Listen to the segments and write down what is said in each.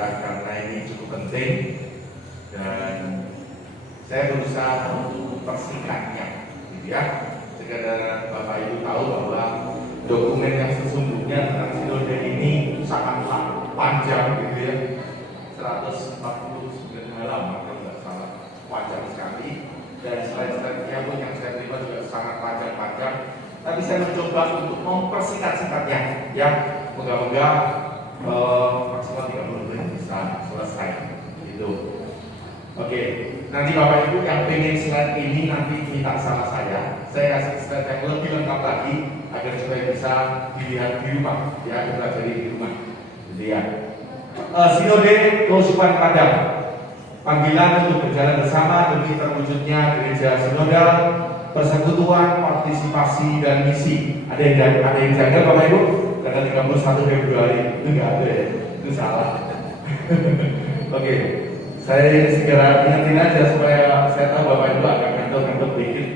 ya, karena ini cukup penting dan saya berusaha untuk mempersingkatnya, gitu ya. Sehingga Bapak Ibu tahu bahwa dokumen yang sesungguhnya tentang sinode ini sangatlah panjang, gitu ya, 149 halaman kalau tidak salah, panjang sekali. Dan slide-slide-nya pun yang saya terima juga sangat panjang-panjang. Tapi saya mencoba untuk mempersingkat-singkatnya, ya. Moga-moga maksimal 30 menit bisa selesai. Gitu. Oke, nanti Bapak Ibu yang pengen slide ini nanti minta sama saya. Saya kasih slide yang lebih lengkap lagi agar supaya bisa dilihat di rumah, ya, dipelajari di rumah. Jadi ya, Sinode Keuskupan Padang. Panggilan untuk berjalan bersama demi terwujudnya gereja sinodal, persekutuan, partisipasi dan misi. Ada yang janggal Bapak Ibu? Karena 31 Februari itu nggak ada ya, itu salah. Oke, saya segera ingetin aja supaya saya tahu Bapak Ibu agak ngantuk-ngantuk dikit.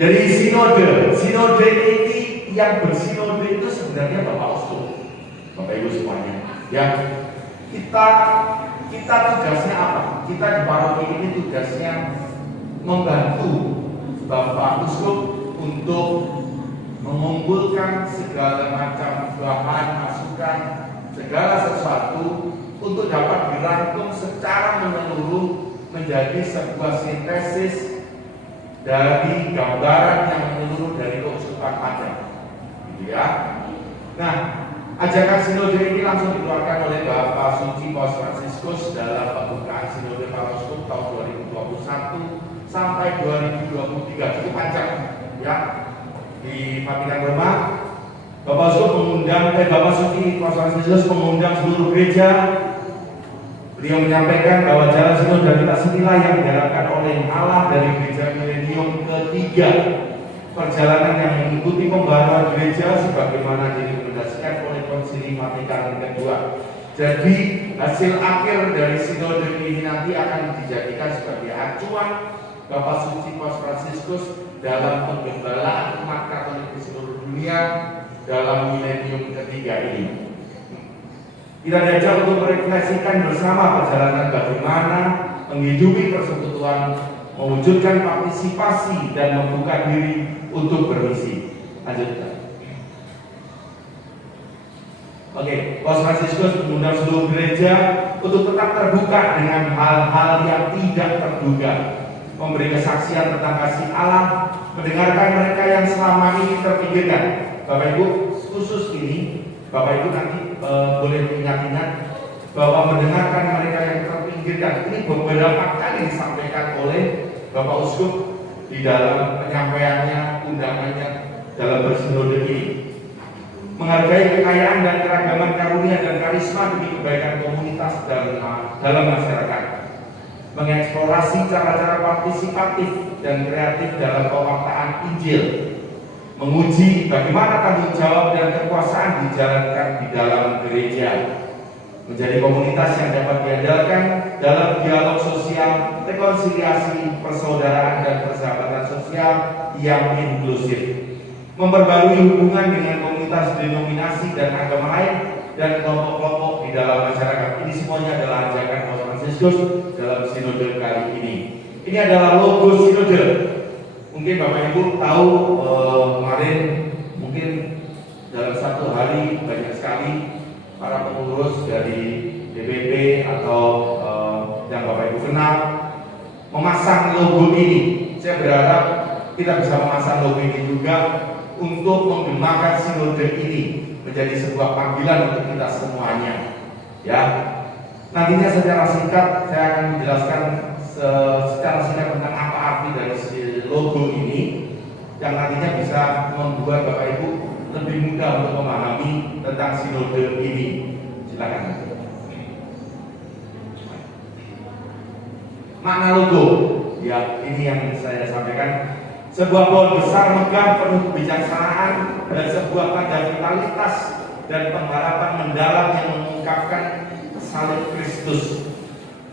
Jadi sinode ini yang bersinode itu sebenarnya Bapak Uskup, Bapak Ibu semuanya. Ya, kita tugasnya apa? Kita di paroki ini tugasnya membantu Bapak Uskup untuk mengumpulkan segala macam bahan, masukan, segala sesuatu untuk dapat dirangkum secara menyeluruh menjadi sebuah sintesis dari gambaran yang menyeluruh dari Keuskupan Padang, gitu ya. Nah, ajakan sinode ini langsung dikeluarkan oleh Bapak Suci Paus Fransiskus dalam pembukaan Sinode Para Uskup tahun 2021 sampai 2023, cukup panjang, ya. Di Vatikan Roma, Bapak Suci Paus Fransiskus mengundang seluruh gereja. Beliau menyampaikan bahwa jalan sinodalitas inilah yang diharapkan oleh Allah dari gereja milenium ketiga. Perjalanan yang mengikuti pembaharuan gereja sebagaimana direkomendasikan oleh Konsili Vatikan kedua. Jadi hasil akhir dari sinode ini nanti akan dijadikan sebagai acuan Bapak Suci Paus Fransiskus dalam penggembalaan umat Katolik di seluruh dunia dalam milenium ketiga ini. Kita diajak untuk merefleksikan bersama perjalanan bagaimana menghidupi persekutuan, mewujudkan partisipasi dan membuka diri untuk bermisi. Lanjutkan. Oke, Paus Fransiskus mengundang seluruh gereja untuk tetap terbuka dengan hal-hal yang tidak terduga, memberi kesaksian tentang kasih Allah, mendengarkan mereka yang selama ini terpinggirkan. Bapak Ibu, khusus ini, Bapak Ibu nanti boleh ingat-ingat bahwa mendengarkan mereka yang terpinggirkan ini beberapa kali disampaikan oleh Bapak Uskup di dalam penyampaiannya, undangannya dalam bersinode ini. Menghargai kekayaan dan keragaman karunia dan karisma demi kebaikan komunitas dalam masyarakat. Mengeksplorasi cara-cara partisipatif dan kreatif dalam pewartaan Injil. Menguji bagaimana tanggung jawab dan kekuasaan dijalankan di dalam gereja. Menjadi komunitas yang dapat diandalkan dalam dialog sosial, rekonsiliasi, persaudaraan dan persahabatan sosial yang inklusif. Memperbarui hubungan dengan komunitas denominasi dan agama lain dan kelompok-kelompok di dalam masyarakat. Ini semuanya adalah ajakan Paus Fransiskus dalam sinode kali ini. Ini adalah logo sinode. Mungkin Bapak Ibu tahu kemarin mungkin dalam satu hari banyak sekali para pengurus dari DPP atau yang Bapak Ibu kenal memasang logo ini. Saya berharap kita bisa memasang logo ini juga untuk menggemakan sinode ini menjadi sebuah panggilan untuk kita semuanya. Ya, nantinya secara singkat saya akan menjelaskan secara singkat tentang apa arti dari logo ini yang nantinya bisa membuat Bapak Ibu lebih mudah untuk memahami tentang sinode ini. Silakan. Makna logo, ya ini yang saya sampaikan. Sebuah pohon besar megah penuh kebijaksanaan dan sebuah tanda vitalitas dan pengharapan mendalam yang mengungkapkan salib Kristus.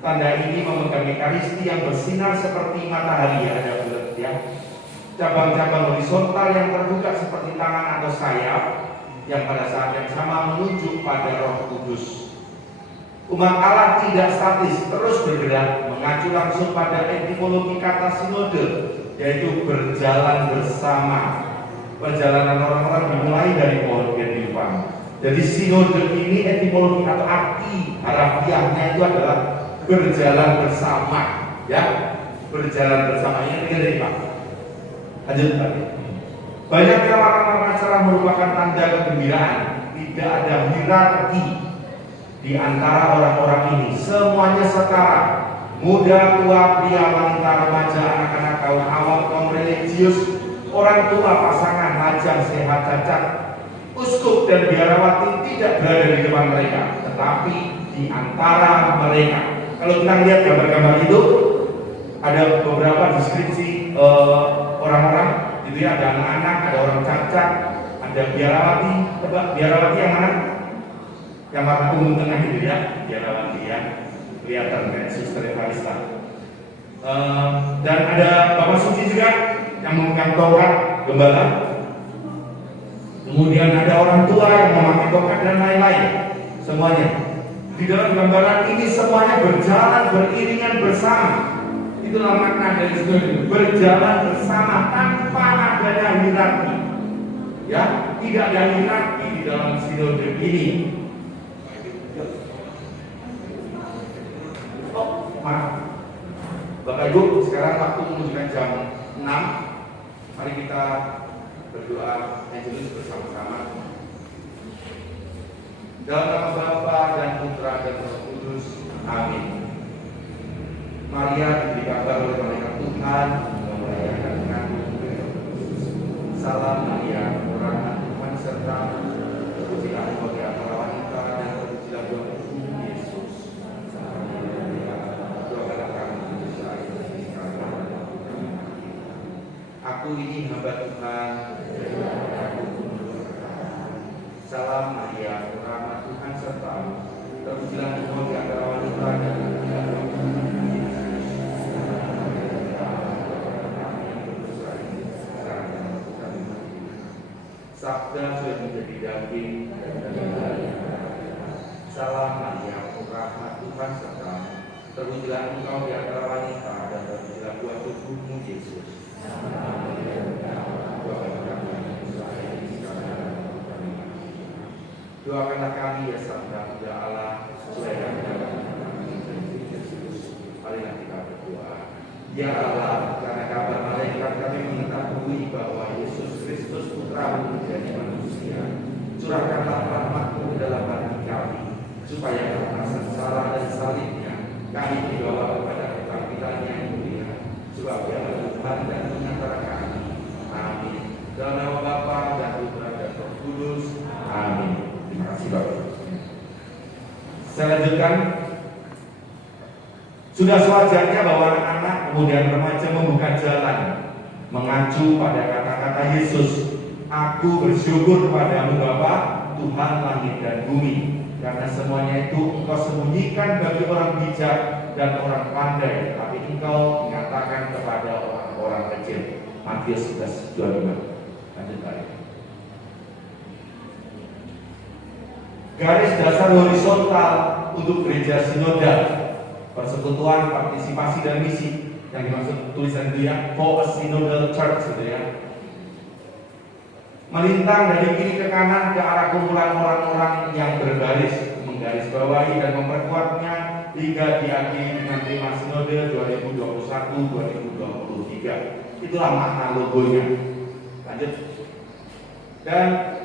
Tanda ini memegang ekaristi yang bersinar seperti matahari, ya, ada bulat, ya. Cabang-cabang horizontal yang terbuka seperti tangan atau sayap yang pada saat yang sama menunjuk pada Roh Kudus. Umat Allah tidak statis, terus bergerak, mengacu langsung pada etimologi kata sinode, yaitu berjalan bersama. Perjalanan orang-orang dimulai dari pohon kehidupan. Jadi sinode ini etimologi atau arti harafiahnya itu adalah berjalan bersama, ya, berjalan bersama. Ini Pak. Lanjut tadi. Banyak orang acara merupakan tanda kegembiraan. Tidak ada hierarki di antara orang-orang ini. Semuanya setara. Muda, tua, pria, wanita, remaja, anak-anak, kaum awam, kaum religius, orang tua, pasangan, lajang, sehat, cacat, uskup dan biarawati tidak berada di depan mereka, tetapi di antara mereka. Kalau kita lihat gambar-gambar itu, ada beberapa deskripsi orang-orang, gitu ya, ada anak-anak, ada orang cacat, ada biarawati. Coba biarawati yang mana? Yang warna ungu tengah gitu ya, biarawati ya, kelihatan kayak suster Evangelista. Dan ada Bapak Suci juga yang memegang tongkat gembala. Kemudian ada orang tua yang memakai tongkat dan lain-lain. Semuanya di dalam gambaran ini semuanya berjalan beriringan bersama. Itulah makna dari sinode, berjalan bersama tanpa adanya hierarki. Ya, tidak ada hierarki di dalam sinode ini. Oh, maaf. Bapak Ibu, sekarang waktu menunjukkan jam 6. Mari kita berdoa Angelus bersama-sama. Dalam nama Bapa dan Putra dan Roh Kudus. Amin. Maria diberi kabar oleh malaikat Tuhan yang merayakan mengandung Salam Maria, rahmat Tuhan sertamu, terpujilah engkau di antara wanita dan terpujilah buah Yesus. Doakanlah kami dosa Aku ini hamba Tuhan. Salam Maria, rahmat Tuhan sertamu, terpujilah engkau di antara wanita dan terpujilah buah Sabda sudah menjadi daging dan Salam Maria, rahmat Tuhan sertamu, terpujilah engkau di antara wanita dan terpujilah buah tubuhmu Yesus. Doakanlah kami ya Sabda Muda Allah, supaya kami dapat mengalami Yesus. Marilah kita berdoa. Ya Allah, karena kabar malaikat kami mengetahui bahwa Yesus Kristus Putramu menjadi manusia, curahkanlah rahmat-Mu dalam hati kami, supaya karena sengsara dan salibnya kami dibawa kepada kebangkitan yang mulia, sebab Dia Tuhan dan menyantara kami. Amin. Dalam nama Bapa dan Putra dan Roh Kudus. Amin. Terima kasih Bapak. Saya lanjutkan. Sudah sewajarnya bahwa anak-anak kemudian remaja membuka jalan mengacu pada kata-kata Yesus. Aku bersyukur padamu Bapa, Tuhan langit dan bumi, karena semuanya itu Engkau sembunyikan bagi orang bijak dan orang pandai, tapi Engkau mengatakan kepada orang-orang kecil. Matius 11:25. Lanjut lagi. Garis dasar horizontal untuk gereja sinodal, persekutuan, partisipasi dan misi, yang dimaksud tulisan dia for a synodal church gitu ya. Melintang dari kiri ke kanan ke arah kumpulan orang-orang yang berbaris, menggarisbawahi dan memperkuatnya hingga diakhiri dengan tema sinode 2021-2023. Itulah makna logonya. Lanjut. Dan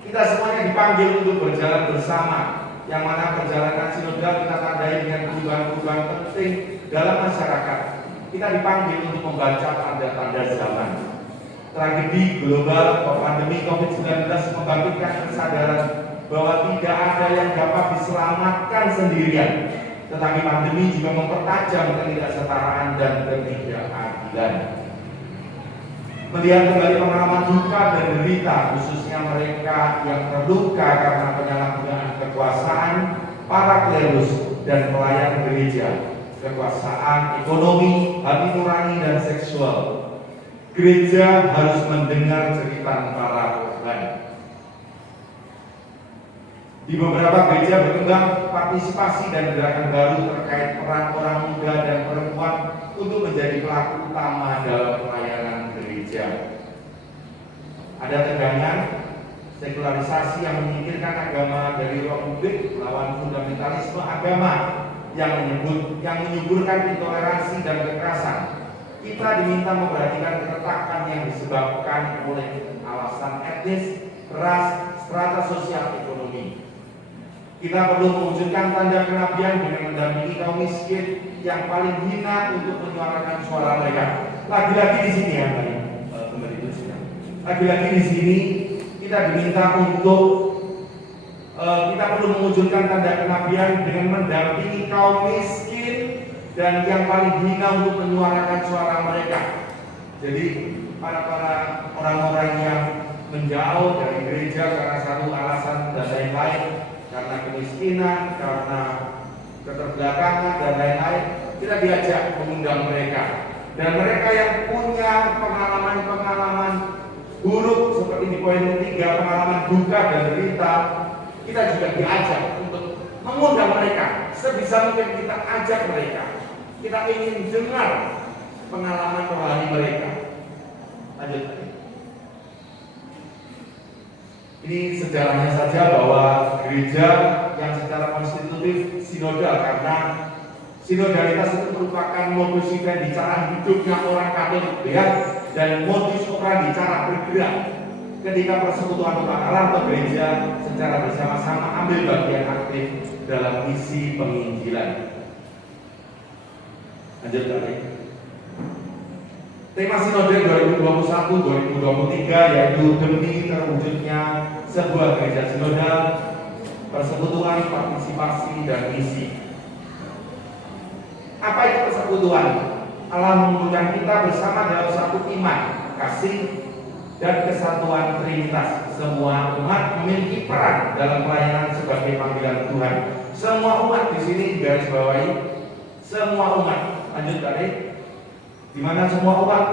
kita semuanya dipanggil untuk berjalan bersama, yang mana perjalanan sinodal kita tandai dengan perubahan-perubahan penting dalam masyarakat. Kita dipanggil untuk membaca tanda-tanda zaman. Tragedi global pandemi COVID-19 membangkitkan kesadaran bahwa tidak ada yang dapat diselamatkan sendirian, tetapi pandemi juga mempertajam ketidaksetaraan dan ketidakadilan. Melihat kembali pengalaman duka dan derita, khususnya mereka yang terluka karena penyalahgunaan kekuasaan para klerus dan pelayan gereja, kekuasaan ekonomi, hati nurani dan seksual. Gereja harus mendengar cerita para korban. Di beberapa gereja berkembang partisipasi dan gerakan baru terkait peran orang muda dan perempuan untuk menjadi pelaku utama dalam pelayanan gereja. Ada tegangan sekularisasi yang menyingkirkan agama dari ruang publik melawan fundamentalisme agama yang menyuburkan intoleransi dan kekerasan. Kita diminta memperhatikan keretakan yang disebabkan oleh alasan etnis, ras, strata sosial, ekonomi. Kita perlu mewujudkan tanda kenabian dengan mendampingi kaum miskin yang paling hina untuk menyuarakan suara mereka. Lagi-lagi di sini ya, kembali ke sini. Lagi-lagi di sini kita diminta untuk kita perlu mewujudkan tanda kenabian dengan mendampingi kaum miskin dan yang paling hina untuk menyuarakan suara mereka. Jadi para orang-orang yang menjauh dari gereja karena satu alasan dan lain-lain, karena kemiskinan, karena keterbelakangan dan lain-lain, kita diajak mengundang mereka. Dan mereka yang punya pengalaman-pengalaman buruk seperti di poin ketiga, pengalaman duka dan derita, kita juga diajak untuk mengundang mereka. Sebisa mungkin kita ajak mereka. Kita ingin dengar pengalaman rohani mereka. Lanjut. Ini sejarahnya saja bahwa gereja yang secara konstitutif sinodal, karena sinodalitas itu merupakan modus vivendi cara hidupnya orang Katolik, ya, dan modus operandi cara bergerak. Ketika persekutuan umat Allah atau gereja secara bersama-sama ambil bagian aktif dalam misi penginjilan. Lanjut lagi. Tema sinode 2021-2023 yaitu demi terwujudnya sebuah gereja sinodal, persekutuan, partisipasi, dan misi. Apa itu persekutuan? Allah mengumpulkan kita bersama dalam satu iman, kasih, dan kesatuan Trinitas. Semua umat memiliki peran dalam pelayanan sebagai panggilan Tuhan. Semua umat di sini garis bawahi, semua umat. Lanjut tadi. Di mana semua umat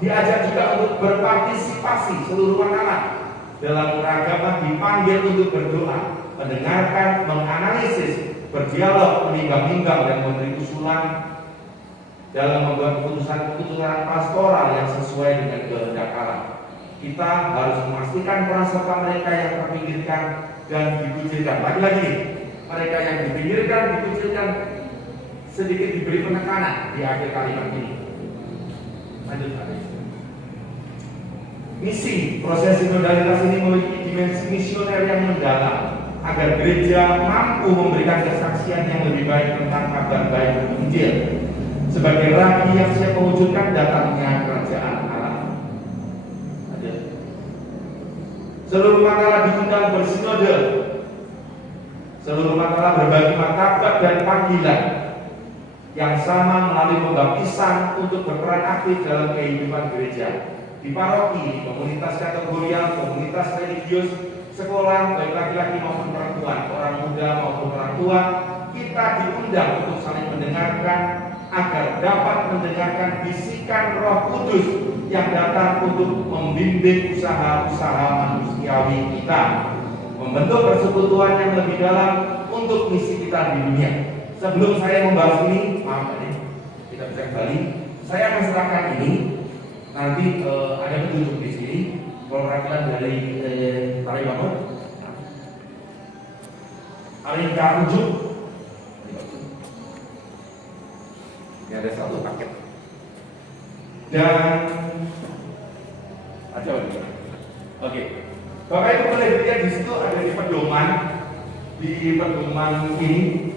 diajak juga untuk berpartisipasi, seluruh anak dalam keragaman dipanggil untuk berdoa, mendengarkan, menganalisis, berdialog, menimbang-nimbang, dan memberi usulan dalam membuat keputusan-keputusan pastoral yang sesuai dengan kehendak Allah. Kita harus memastikan peran serta mereka yang terpinggirkan dan dikucilkan. Lagi-lagi nih, mereka yang dipinggirkan, dikucilkan, sedikit diberi penekanan di akhir kalimat ini. Lanjut lagi. Misi proses sinodalitas ini memiliki dimensi misioner yang mendalam agar gereja mampu memberikan kesaksian yang lebih baik tentang kabar baik Injil sebagai ragi yang siap mewujudkan datangnya kerajaan Allah. Seluruh makalah diundang bersinode. Seluruh makalah berbagi martabat dan panggilan yang sama melalui pembaptisan untuk berperan aktif dalam kehidupan gereja. Di paroki, di komunitas kategorial, komunitas religius, sekolah, baik laki-laki maupun perempuan, orang muda maupun orang tua, kita diundang untuk saling mendengarkan agar dapat mendengarkan bisikan Roh Kudus yang datang untuk membimbing usaha-usaha manusiawi kita, membentuk persekutuan yang lebih dalam untuk misi kita di dunia. Sebelum saya membahas ini, maaf tadi kita bisa kembali, saya akan serahkan ini. Nanti ada petunjuk di sini, perwakilan dari Tari Bangun, Alinka Ujuk. Ini ada satu paket. Dan aja oke. Bapak Ibu boleh lihat di situ ada di pedoman ini.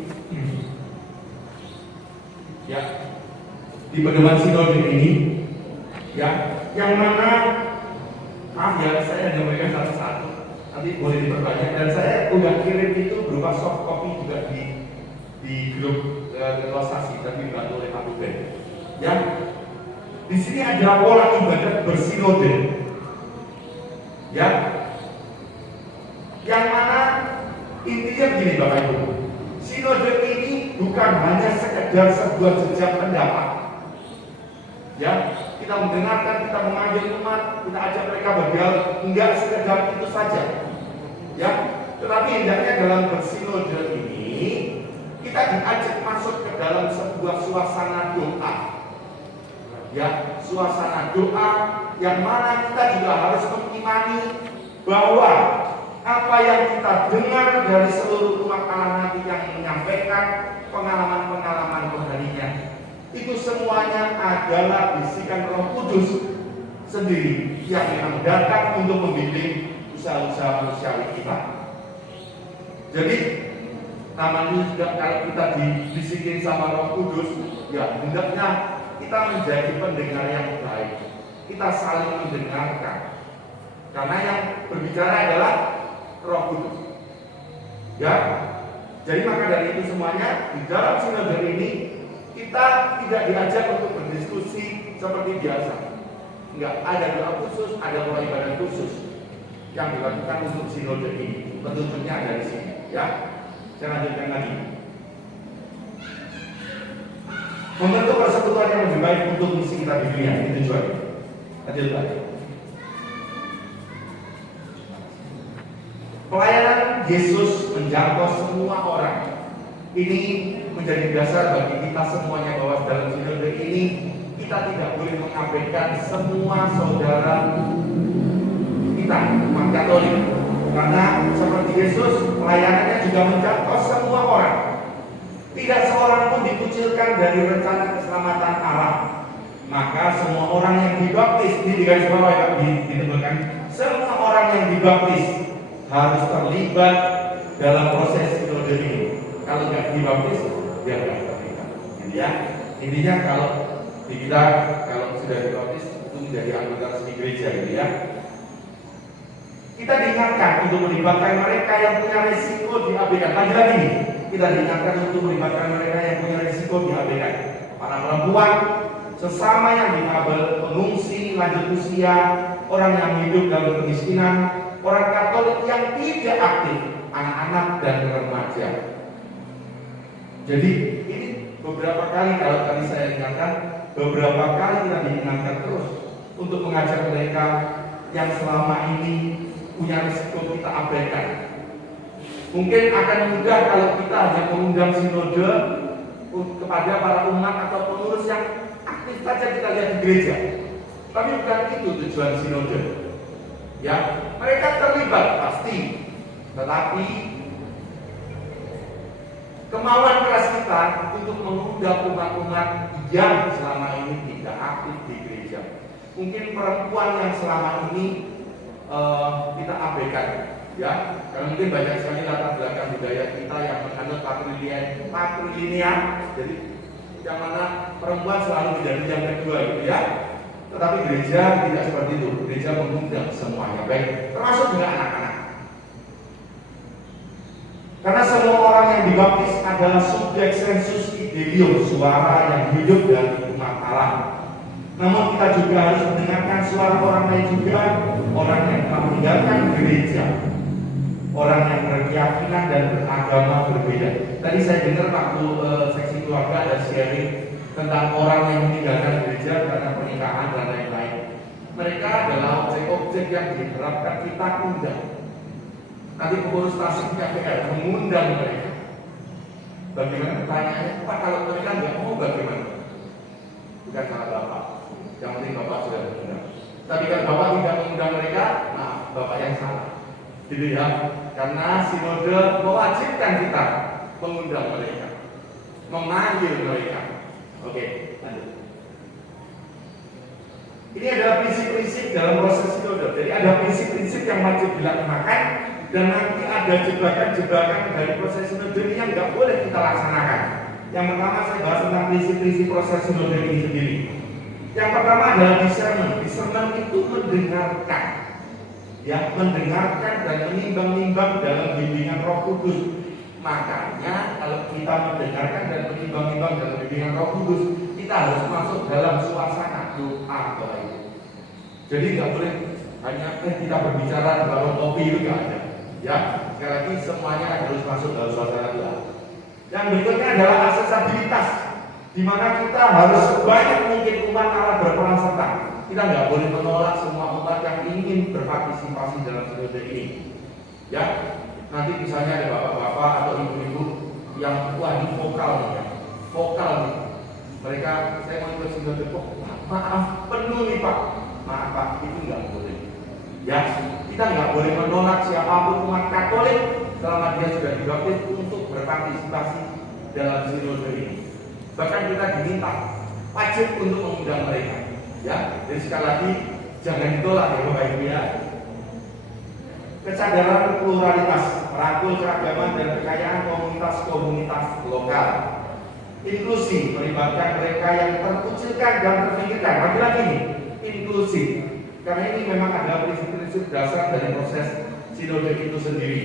Ya, di pedoman sinode ini, ya, yang mana, maaf ya, saya hanya memberikan satu-satu, nanti boleh diperbanyak, dan saya udah kirim itu berupa soft copy juga di grup relosasi, tapi dibantu oleh Pak Ruben. Ya, di sini ada pola ibadah bersinode, ya, yang mana intinya begini Bapak Ibu, sinode ini bukan hanya sekedar sebuah jejak pendapat, ya, kita mendengarkan, kita memanggil umat, kita ajak mereka berdialog, enggak sekedar itu saja, ya. Tetapi hendaknya dalam bersinode ini kita diajak masuk ke dalam sebuah suasana doa. Ya, suasana doa yang mana kita juga harus mengimani bahwa apa yang kita dengar dari seluruh umat Allah nanti yang menyampaikan pengalaman-pengalaman rohaninya, itu semuanya adalah bisikan Roh Kudus sendiri yang memang datang untuk membimbing usaha-usaha manusiawi kita. Jadi namanya juga kalau kita dibisikin sama Roh Kudus, ya hendaknya kita menjadi pendengar yang baik. Kita saling mendengarkan. Karena yang berbicara adalah Roh Kudus. Ya. Jadi maka dari itu semuanya di dalam sinode ini kita tidak diajak untuk berdiskusi seperti biasa. Enggak, ada doa khusus, ada pola ibadah khusus yang dilakukan untuk sinode ini. Petunjuknya ada di sini, ya. Saya lanjutkan lagi. Membentuk persekutuan yang lebih baik untuk misi kita di dunia, itu tujuannya. Lanjutkan. Pelayanan Yesus menjangkau semua orang. Ini menjadi dasar bagi kita semuanya bahwa dalam sinode ini kita tidak boleh mengabaikan semua saudara kita, umat Katolik. Karena seperti Yesus, pelayanannya juga menjangkau semua orang. Tidak seorang pun dikucilkan dari rencana keselamatan Allah. Maka semua orang yang dibaptis, ini di garis bawah ya, ditentukan, semua orang yang dibaptis harus terlibat dalam proses sinode ini. Kalau nggak dibaptis, dia nggak terlibat. Jadi ya, intinya kalau di kita kalau sudah dibaptis itu menjadi anggota resmi gereja, gitu ya. Kita diingatkan untuk melibatkan mereka yang punya risiko diabaikan. Lagi-lagi nih, kita diingatkan untuk melibatkan mereka yang punya risiko diabaikan. Para perempuan, sesama yang difabel, pengungsi, lanjut usia, orang yang hidup dalam kemiskinan, orang Katolik yang tidak aktif, anak-anak dan remaja. Jadi ini beberapa kali kalau tadi saya ingatkan, beberapa kali kita diingatkan terus untuk mengajak mereka yang selama ini punya risiko kita abaikan. Mungkin akan mudah kalau kita hanya mengundang sinode kepada para umat atau pengurus yang aktif saja kita lihat di gereja. Tapi bukan itu tujuan sinode. Ya, mereka terlibat pasti, tetapi kemauan keras kita untuk mengundang umat-umat yang selama ini tidak aktif di gereja. Mungkin perempuan yang selama ini kita abaikan, ya, karena mungkin banyak sekali latar belakang budaya kita yang menganut patrilineal, jadi yang mana perempuan selalu menjadi yang kedua, gitu ya. Tetapi gereja tidak seperti itu. Gereja mengundang semuanya, baik, termasuk juga anak-anak. Karena semua orang yang dibaptis adalah subjek sensus idelium, suara yang hidup dari umat Allah. Namun kita juga harus mendengarkan suara orang lain juga, orang yang telah meninggalkan gereja, orang yang berkeyakinan dan beragama berbeda. Tadi saya dengar waktu seksi keluarga ada sharing tentang orang yang meninggalkan gereja karena pernikahan dan lain-lain. Mereka adalah objek-objek yang diharapkan kita undang. Nanti pengurus tasik KPR mengundang mereka. Bagaimana pertanyaannya? Pak, kalau mereka nggak mau bagaimana? Bukan salah Bapak. Yang penting Bapak sudah mengundang. Tapi kalau Bapak tidak mengundang mereka, nah Bapak yang salah. Gitu ya. Karena sinode mewajibkan kita mengundang mereka, memanggil mereka. Oke, lanjut. Ini adalah prinsip-prinsip dalam proses sinode. Jadi ada prinsip-prinsip yang wajib dilaksanakan dan nanti ada jebakan-jebakan dari proses sinode ini yang nggak boleh kita laksanakan. Yang pertama saya bahas tentang prinsip-prinsip proses sinode ini sendiri. Yang pertama adalah discernment. Discernment itu mendengarkan, ya, mendengarkan dan menimbang-nimbang dalam bimbingan Roh Kudus. Makanya kalau kita mendengarkan dan menimbang-nimbang dalam bimbingan Roh Kudus, kita harus masuk dalam suasana doa itu. Jadi nggak boleh hanya kita berbicara di warung kopi itu nggak ada. Ya, sekali lagi semuanya harus masuk dalam suasana doa. Yang berikutnya adalah aksesibilitas, di mana kita harus sebanyak mungkin umat Allah berperan serta. Kita nggak boleh menolak semua umat yang ingin berpartisipasi dalam sinode ini. Ya, Nanti misalnya ada bapak-bapak atau ibu-ibu yang wah ini vokal nih ya, vokal nih. Mereka, saya mau ikut sinode kok, maaf penuh nih Pak. Maaf Pak, itu nggak boleh. Ya, kita nggak boleh menolak siapapun umat Katolik selama dia sudah dibaptis untuk berpartisipasi dalam sinode ini. Bahkan kita diminta wajib untuk mengundang mereka. Ya, jadi sekali lagi jangan ditolak ya Bapak Ibu ya. Kesadaran pluralitas, merangkul keragaman dan kekayaan komunitas-komunitas lokal. Inklusi, melibatkan mereka yang terkucilkan dan terpinggirkan. Lagi-lagi ini, inklusi. Karena ini memang ada prinsip-prinsip dasar dari proses sinode itu sendiri.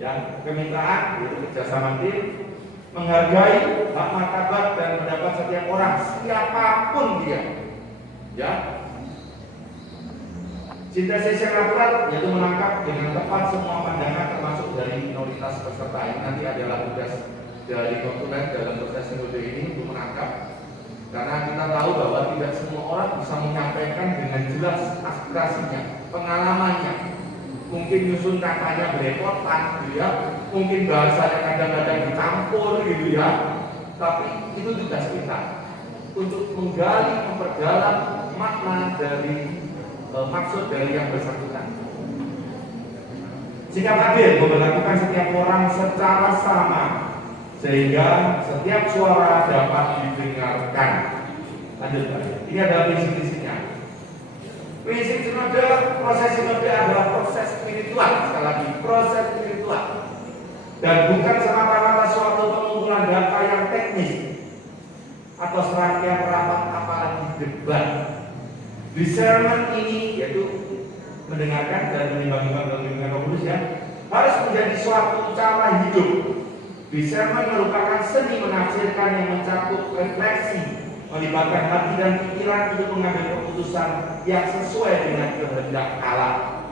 Ya, kemitraan, yaitu kerjasama tim, menghargai hak martabat dan pendapat setiap orang, siapapun dia. Ya, sintesis yang akurat yaitu menangkap dengan tepat semua pandangan termasuk dari minoritas peserta. Ini nanti adalah tugas dari konsulen dalam proses sinode ini untuk menangkap, karena kita tahu bahwa tidak semua orang bisa menyampaikan dengan jelas aspirasinya, pengalamannya. Mungkin nyusun katanya belepotan gitu ya, mungkin bahasanya kadang-kadang dicampur gitu ya. Tapi itu tugas kita untuk menggali, memperdalam makna dari maksud dari yang bersangkutan. Sikap adil memperlakukan setiap orang secara sama sehingga setiap suara dapat didengarkan. Lanjut Pak. Ini adalah prinsip-prinsipnya. Prinsip sinode, proses sinode adalah proses spiritual. Sekali lagi, proses spiritual. Dan bukan semata-mata suatu pengumpulan data yang teknis atau serangkaian rapat apalagi debat. Discernment ini yaitu mendengarkan dan menimbang-nimbang dalam bimbingan Roh Kudus ya, harus menjadi suatu cara hidup. Discernment merupakan seni menafsirkan yang mencakup refleksi, melibatkan hati dan pikiran untuk mengambil keputusan yang sesuai dengan kehendak Allah.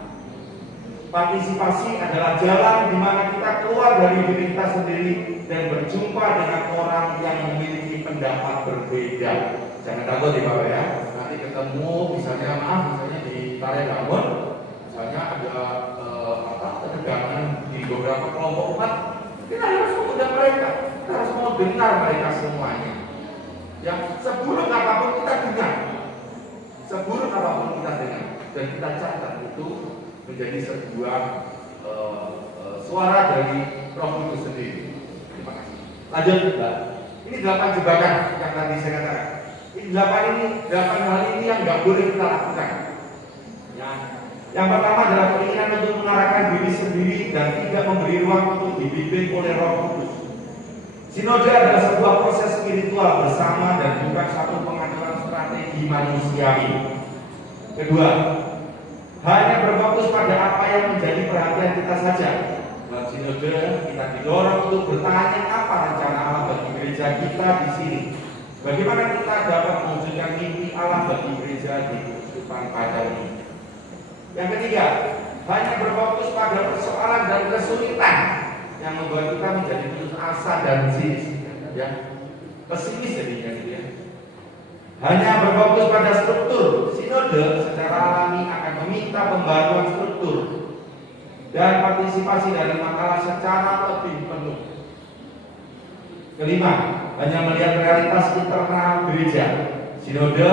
Partisipasi adalah jalan di mana kita keluar dari diri kita sendiri dan berjumpa dengan orang yang memiliki pendapat berbeda. Jangan takut ya Bapak ya. Nanti ketemu misalnya di Taregamon, misalnya ada ketegangan di beberapa kelompok umat, kita harus mengundang mereka, kita harus mau dengar mereka semuanya. Yang seburuk apapun kita dengar, seburuk apapun kita dengar, dan kita catat itu menjadi sebuah suara dari Roh Kudus sendiri. Terima kasih. Lanjut Mbak. Ini 8 jebakan yang tadi saya katakan. Ini 8 hal ini yang nggak boleh kita lakukan. Ya. Yang pertama adalah keinginan untuk mengarahkan diri sendiri dan tidak memberi ruang untuk dibimbing oleh Roh Kudus. Sinode adalah sebuah proses spiritual bersama dan bukan satu pengaturan strategi manusiawi. Kedua, hanya berfokus pada apa yang menjadi perhatian kita saja. Dalam sinode kita didorong untuk bertanya apa rencana Allah bagi gereja kita di sini. Bagaimana kita dapat mewujudkan mimpi Allah bagi gereja di kehidupan pada ini. Yang ketiga, hanya berfokus pada persoalan dan kesulitan yang membuat kita menjadi putus asa dan pesimis jadinya gitu ya. Hanya berfokus pada struktur. Sinode secara alami akan meminta pembaruan struktur dan partisipasi dari makalah secara lebih penuh. Kelima, hanya melihat realitas internal gereja. Sinode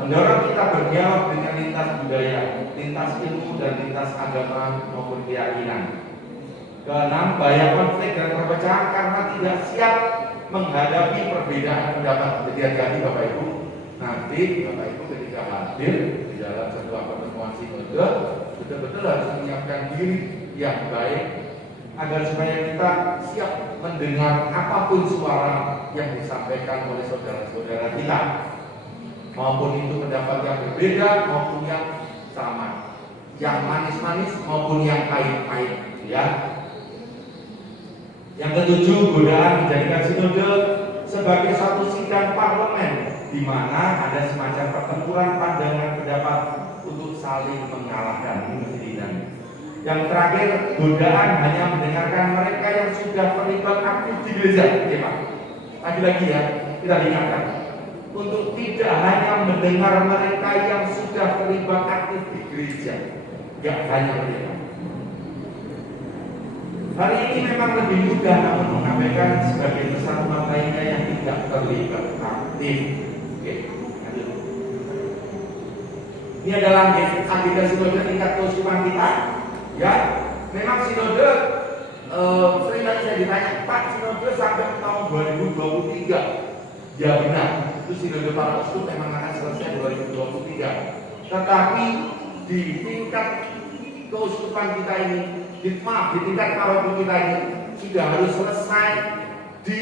mendorong kita berdialog dengan lintas budaya, lintas ilmu dan lintas agama maupun keyakinan. Keenam, bahaya konflik dan perpecahan karena tidak siap menghadapi perbedaan pendapat. Jadi hati-hati Bapak Ibu. Nanti Bapak Ibu ketika hadir di dalam sebuah pertemuan sinode, betul-betul harus menyiapkan diri yang baik agar supaya kita siap mendengar apapun suara yang disampaikan oleh saudara-saudara kita, maupun itu pendapat yang berbeda maupun yang sama, yang manis-manis maupun yang pahit-pahit, ya. Yang ketujuh, godaan menjadikan sinode sebagai satu sidang parlemen di mana ada semacam pertempuran pandangan pendapat untuk saling mengalahkan. Yang terakhir, godaan hanya mendengarkan mereka yang sudah terlibat aktif di gereja. Oke Pak, lagi-lagi ya, kita ingatkan untuk tidak hanya mendengar mereka yang sudah terlibat aktif di gereja, tidak hanya mereka. Hari ini memang lebih mudah namun mengabaikan sebagai besar umat lainnya yang tidak terlibat aktif. Oke, lanjut. Ini adalah agenda sinode tingkat keuskupan kita. Ya, memang sinode sering kali saya ditanya, Pak, sinode sampai tahun 2023. Ya benar, itu sinode para uskup memang akan selesai 2023. Tetapi di tingkat keuskupan kita ini, di tingkat paroki kita ini sudah harus selesai di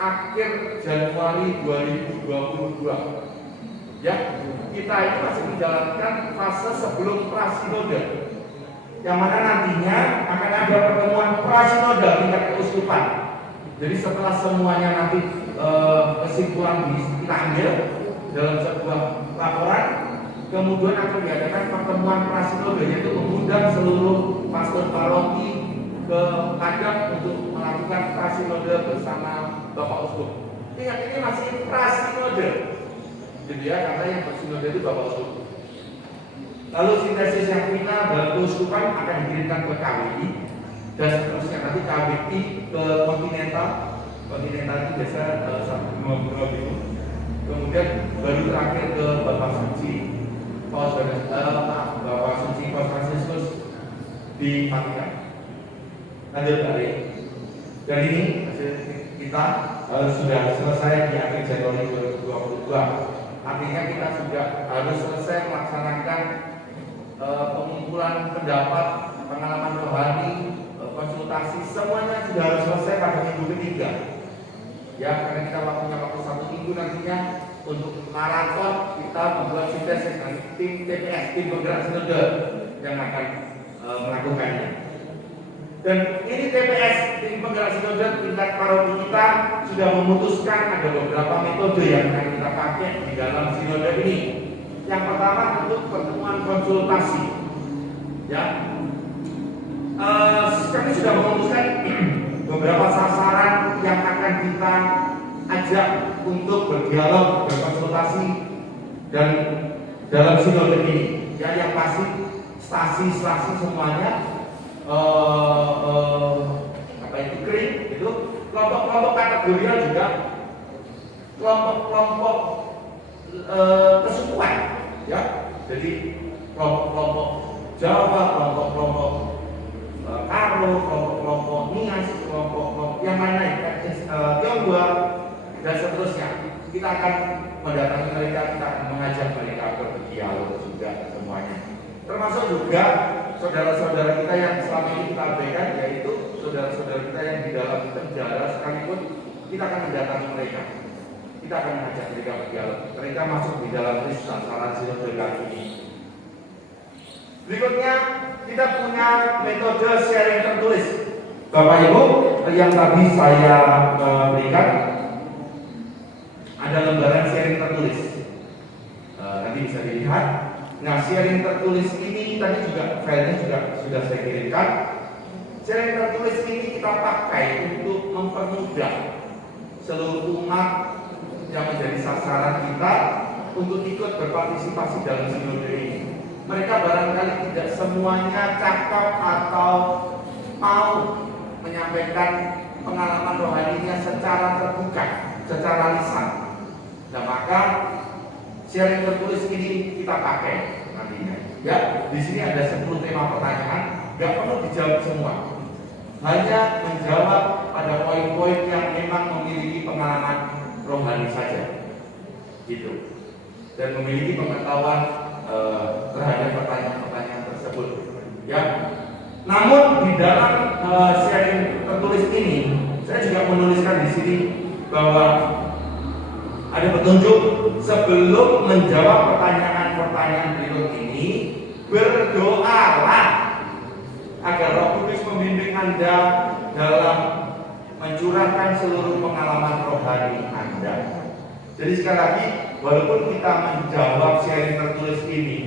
akhir Januari 2022. Ya, kita ini masih menjalankan fase sebelum prasinode, yang mana nantinya akan ada pertemuan prasinode tingkat keuskupan. Jadi setelah semuanya nanti kesimpulan kita ambil dalam sebuah laporan, kemudian akan diadakan pertemuan prasinode, yaitu mengundang seluruh pastor paroki ke Padang untuk melakukan prasinode bersama Bapak Uskup. Ingat, ini masih prasinode, gitu ya, karena yang bersinode itu Bapak Uskup. Lalu sintesis yang final dalam keuskupan akan dikirimkan ke KWI dan seterusnya, nanti KWI ke kontinental itu biasa sampai 5 minggu. Kemudian baru terakhir ke Bapak Suci Bapak Suci Paus Fransiskus di Vatikan. Lanjut dari. Dan ini hasil kita sudah selesai di akhir Januari 2022. Artinya kita sudah harus selesai melaksanakan pengumpulan pendapat, pengalaman rohani, konsultasi, semuanya sudah harus selesai pada minggu ketiga. Ya, karena kita waktunya waktu 1 minggu nantinya untuk maraton, kita membuat sintesis dengan tim TPS, tim penggerak sinode yang akan melakukannya. Dan ini TPS, tim penggerak sinode tingkat paroki kita sudah memutuskan ada beberapa metode yang akan kita pakai di dalam sinode ini. Yang pertama tentu pertemuan konsultasi. Ya, kami sudah memutuskan beberapa sasaran yang akan kita ajak untuk berdialog, berkonsultasi dan dalam sinode ini. Ya, yang pasti stasi semuanya kering itu, kelompok-kelompok kategorial juga, kelompok-kelompok kesukuan, ya. Jadi kelompok-kelompok Jawa, kelompok-kelompok Karo, kelompok-kelompok Nias, kelompok-kelompok yang lain-lain, Tionghoa dan seterusnya. Kita akan mendatangi mereka, kita akan mengajak mereka berdialog juga semuanya. Termasuk juga saudara-saudara kita yang selama ini kita abaikan, yaitu saudara-saudara kita yang di dalam penjara sekalipun, kita akan mendatangi mereka. Kita akan mengajak mereka berdialog. Mereka masuk di dalam list sasaran sinode kali ini. Berikutnya kita punya metode sharing tertulis. Bapak Ibu, yang tadi saya berikan ada lembaran sharing tertulis. Nanti bisa dilihat. Nah, sharing tertulis ini tadi juga filenya juga sudah saya kirimkan. Sharing tertulis ini kita pakai untuk mempermudah seluruh umat yang menjadi sasaran kita untuk ikut berpartisipasi dalam sinode ini. Mereka barangkali tidak semuanya cakap atau mau menyampaikan pengalaman rohaninya secara terbuka, secara lisan. Nah, maka sharing tertulis ini kita pakai nantinya. Ya, di sini ada 10 tema pertanyaan, nggak perlu dijawab semua. Hanya menjawab pada poin-poin yang memang memiliki pengalaman rohani saja, gitu. Dan memiliki pengetahuan terhadap pertanyaan-pertanyaan tersebut. Ya. Namun di dalam sharing tertulis ini, saya juga menuliskan di sini bahwa ada petunjuk sebelum menjawab pertanyaan-pertanyaan berikut ini, berdoalah agar Roh Kudus membimbing Anda dalam mencurahkan seluruh pengalaman rohani Anda. Jadi sekali lagi, walaupun kita menjawab sharing tertulis ini,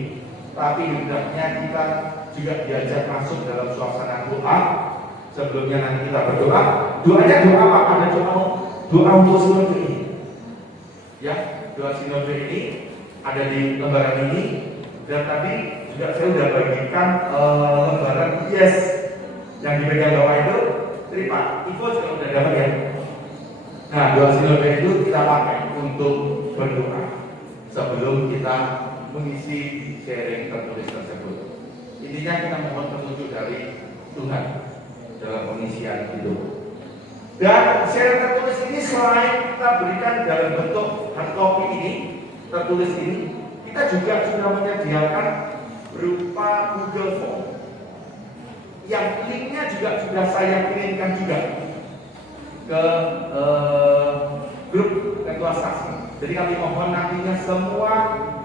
tapi hendaknya kita juga diajak masuk dalam suasana doa. Sebelumnya nanti kita berdoa. Doanya doa apa? Ada doa untuk sinode ini. Ya, doa sinode ini ada di lembaran ini. Dan tadi juga saya sudah bagikan lembaran yes yang dipegang Bapak itu. Pak, info juga udah dapat ya. Nah, doa sinode itu kita pakai untuk berdoa sebelum kita mengisi sharing tertulis tersebut. Intinya kita mohon petunjuk dari Tuhan dalam pengisian itu. Dan sharing tertulis ini selain kita berikan dalam bentuk hard copy ini, tertulis ini, kita juga sudah menyediakan berupa Google Form yang linknya juga sudah saya kirimkan juga ke grup ketua saksi. Jadi kami mohon nantinya semua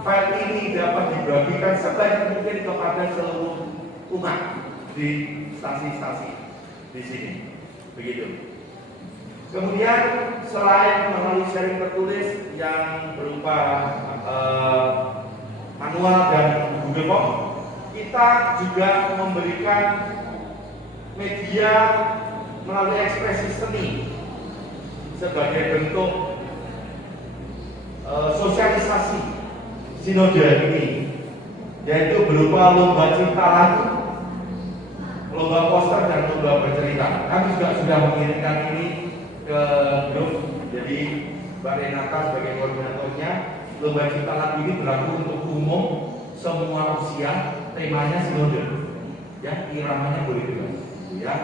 file ini dapat dibagikan sebanyak mungkin kepada seluruh umat di stasi-stasi di sini. Begitu. Kemudian selain melalui sharing tertulis yang berupa manual dan Google Form, kita juga memberikan media melalui ekspresi seni sebagai bentuk sosialisasi sinode ini, yaitu berupa lomba cipta lagu, lomba poster dan lomba bercerita. Kami juga sudah mengirimkan ini ke grup. Jadi Mbak Renata sebagai koordinatornya, lomba cipta lagu ini berlaku untuk umum semua usia, temanya sinode, ya, iramanya boleh bebas, ya.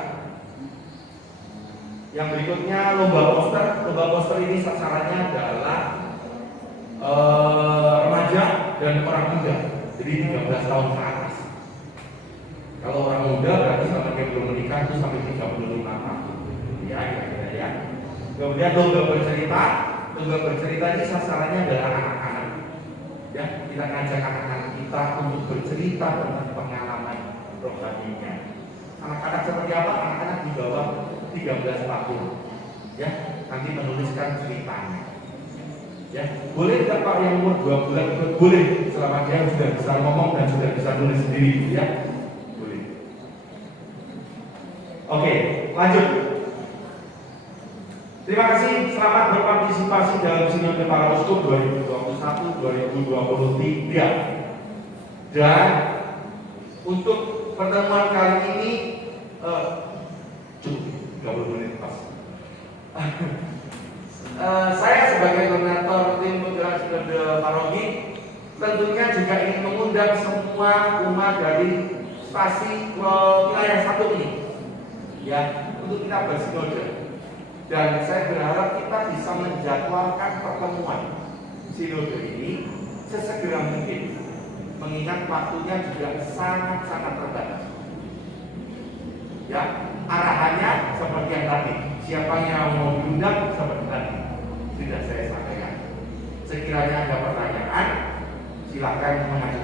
Yang berikutnya lomba poster ini sasarannya adalah remaja dan orang muda, jadi 13 tahun ke atas. Kalau orang muda berarti sampai dia belum menikah itu sampai 35 tahun, ya, ya. Kemudian lomba bercerita ini sasarannya adalah anak-anak, ya. Kita ngajak anak-anak kita untuk bercerita tentang pengalaman rohaninya. Anak-anak seperti apa? Anak-anak di bawah 13 tahun, ya, nanti menuliskan ceritanya, ya. Boleh tidak Pak yang umur 2 bulan? Boleh, selama dia sudah bisa ngomong dan sudah bisa nulis sendiri, ya, boleh. Oke, lanjut. Terima kasih, selamat berpartisipasi dalam Sinode Para Uskup 2021-2023. Dan untuk pertemuan kali ini 30 menit pas. Saya sebagai koordinator tim penggerak Sinode Paroki tentunya juga ingin mengundang semua umat dari stasi wilayah 1 ini, ya, untuk kita bersinode. Dan saya berharap kita bisa menjadwalkan pertemuan sinode ini sesegera mungkin, mengingat waktunya juga sangat-sangat terbatas. Ya, arahannya seperti yang tadi, siapa yang mau diundang seperti tadi sudah saya sampaikan. Sekiranya ada pertanyaan, silakan mengajukan